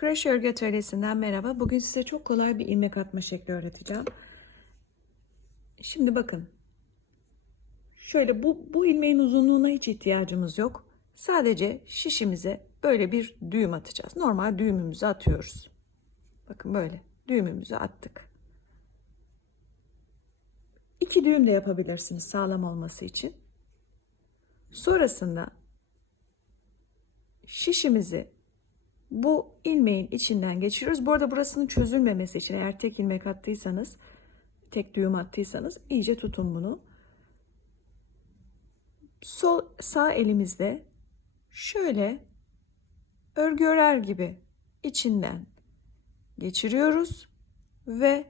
Crash Örgü Atölyesi'nden merhaba. Bugün size çok kolay bir ilmek atma şekli öğreteceğim. Şimdi bakın. Şöyle bu, bu ilmeğin uzunluğuna hiç ihtiyacımız yok. Sadece şişimize böyle bir düğüm atacağız. Normal düğümümüzü atıyoruz. Bakın böyle düğümümüzü attık. İki düğüm de yapabilirsiniz sağlam olması için. Sonrasında şişimizi bu ilmeğin içinden geçiriyoruz. Bu arada burasının çözülmemesi için eğer tek ilmek attıysanız, tek düğüm attıysanız iyice tutun bunu. Sol sağ elimizde şöyle örgü örer gibi içinden geçiriyoruz ve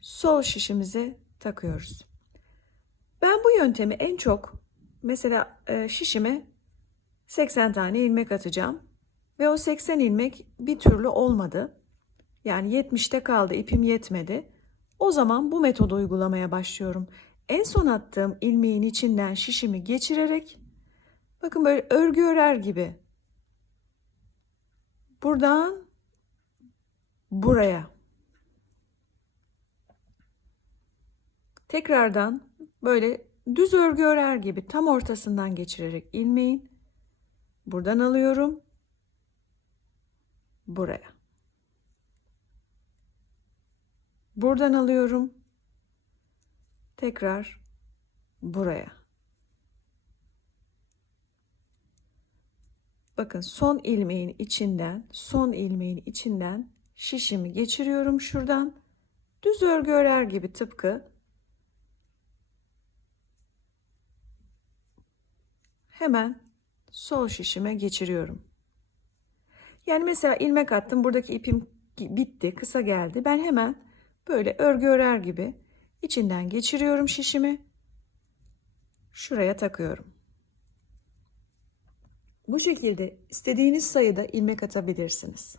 sol şişimize takıyoruz. Ben bu yöntemi en çok mesela e, şişime 80 tane ilmek atacağım. Ve o 80 ilmek bir türlü olmadı. Yani 70'te kaldı, ipim yetmedi. O zaman bu metodu uygulamaya başlıyorum. En son attığım ilmeğin içinden şişimi geçirerek bakın böyle örgü örer gibi buradan buraya tekrardan böyle düz örgü örer gibi tam ortasından geçirerek ilmeğin buradan alıyorum buraya. Buradan alıyorum. Tekrar buraya. Bakın son ilmeğin içinden, son ilmeğin içinden şişimi geçiriyorum şuradan. Düz örgü örer gibi tıpkı hemen sol şişime geçiriyorum. Yani mesela ilmek attım. Buradaki ipim bitti. Kısa geldi. Ben hemen böyle örgü örer gibi içinden geçiriyorum şişimi. Şuraya takıyorum. Bu şekilde istediğiniz sayıda ilmek atabilirsiniz.